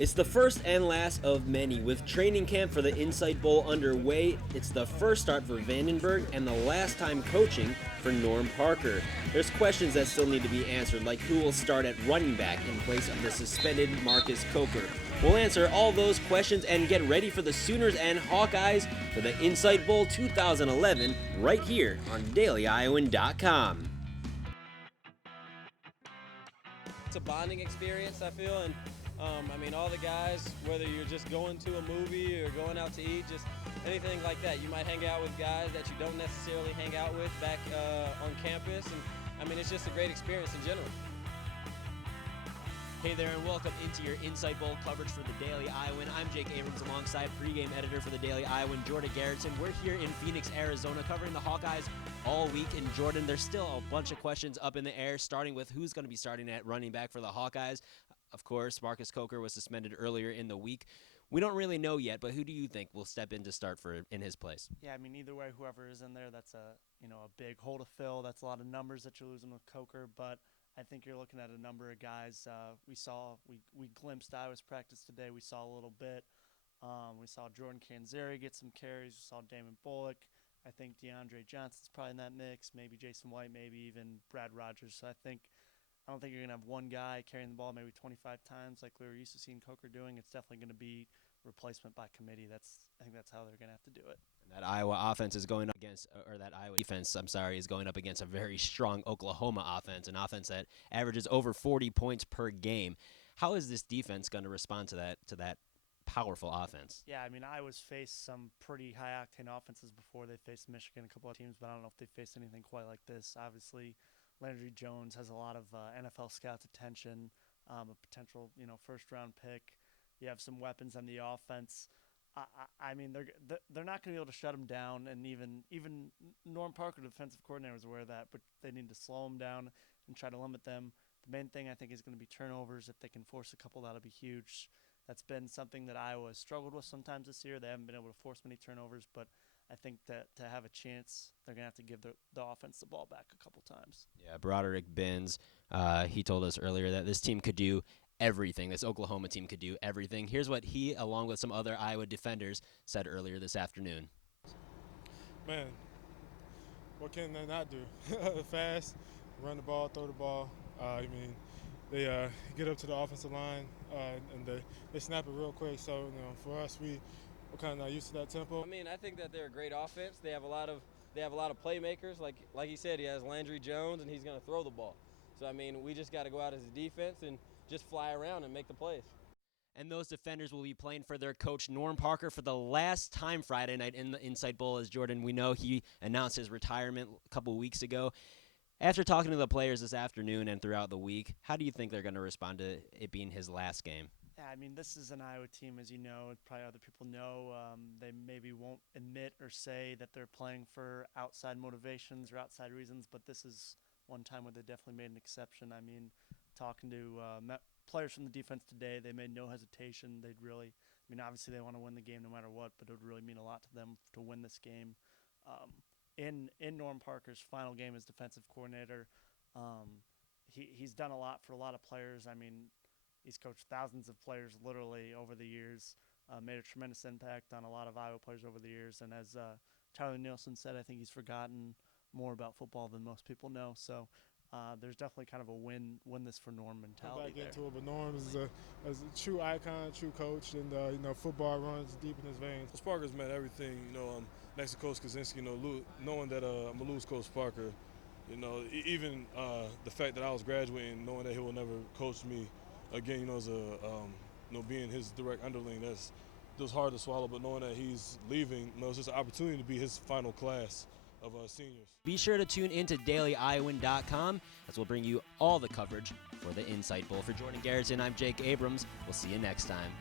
It's the first and last of many. With training camp for the Insight Bowl underway, it's the first start for Vandenberg and the last time coaching for Norm Parker. There's questions that still need to be answered, like who will start at running back in place of the suspended Marcus Coker. We'll answer all those questions and get ready for the Sooners and Hawkeyes for the Insight Bowl 2011 right here on DailyIowan.com. It's a bonding experience, I feel, and all the guys, whether you're just going to a movie or going out to eat, just anything like that, you might hang out with guys that you don't necessarily hang out with back on campus, and it's just a great experience in general. Hey there, and welcome into your Insight Bowl coverage for the Daily Iowan. I'm Jake Abrams alongside pregame editor for the Daily Iowan, Jordan Garrettson. We're here in Phoenix, Arizona, covering the Hawkeyes all week. And Jordan, there's still a bunch of questions up in the air, starting with who's going to be starting at running back for the Hawkeyes. Of course, Marcus Coker was suspended earlier in the week. We don't really know yet, but who do you think will step in to start in his place? Yeah, either way, whoever is in there, that's a big hole to fill. That's a lot of numbers that you're losing with Coker, but I think you're looking at a number of guys. We glimpsed Iowa's practice today. We saw a little bit. We saw Jordan Canzeri get some carries. We saw Damon Bullock. I think DeAndre Johnson's probably in that mix. Maybe Jason White. Maybe even Brad Rogers. So I don't think you're gonna have one guy carrying the ball maybe 25 times like we were used to seeing Coker doing. It's definitely gonna be replacement by committee. I think that's how they're gonna have to do it. That Iowa offense is going up against, or that Iowa defense, is going up against a very strong Oklahoma offense, an offense that averages over 40 points per game. How is this defense going to respond to that powerful offense? Yeah, Iowa's faced some pretty high-octane offenses before. They faced Michigan, a couple of teams, but I don't know if they faced anything quite like this. Obviously, Landry Jones has a lot of NFL scouts' attention, a potential first-round pick. You have some weapons on the offense. They're not going to be able to shut him down, and even Norm Parker, the defensive coordinator, was aware of that, but they need to slow him down and try to limit them. The main thing I think is going to be turnovers. If they can force a couple, that'll be huge. That's been something that Iowa has struggled with sometimes this year. They haven't been able to force many turnovers, but I think that to have a chance, they're going to have to give the offense the ball back a couple times. Yeah, Broderick Binns, he told us earlier that this team could do everything. This Oklahoma team could do everything. Here's what he, along with some other Iowa defenders, said earlier this afternoon. Man, what can they not do? Fast, run the ball, throw the ball. They get up to the offensive line and they snap it real quick. So for us, we're kind of not used to that tempo. I think that they're a great offense. They have a lot of playmakers. Like he said, he has Landry Jones, and he's going to throw the ball. So we just got to go out as a defense and just fly around and make the plays. And those defenders will be playing for their coach, Norm Parker, for the last time Friday night in the Insight Bowl. As Jordan, we know he announced his retirement a couple weeks ago. After talking to the players this afternoon and throughout the week, how do you think they're going to respond to it being his last game? Yeah, this is an Iowa team, as you know, probably other people know. They maybe won't admit or say that they're playing for outside motivations or outside reasons, but this is one time where they definitely made an exception. Talking to players from the defense today, they made no hesitation. They'd really, obviously they want to win the game no matter what, but it would really mean a lot to them to win this game. In Norm Parker's final game as defensive coordinator, he's done a lot for a lot of players. He's coached thousands of players literally over the years, made a tremendous impact on a lot of Iowa players over the years. And as Tyler Nielsen said, I think he's forgotten more about football than most people know. So there's definitely kind of a win this for Norm mentality there. Into it, but Norm is a true icon, true coach, and football runs deep in his veins. Coach Parker's meant everything. Next to Coach Kaczynski, knowing that I'm gonna lose Coach Parker, even the fact that I was graduating, knowing that he will never coach me again, as being his direct underling, that was hard to swallow. But knowing that he's leaving, it's just an opportunity to be his final class of seniors. Be sure to tune into DailyIowan.com as we'll bring you all the coverage for the Insight Bowl. For Jordan Garrettson, I'm Jake Abrams. We'll see you next time.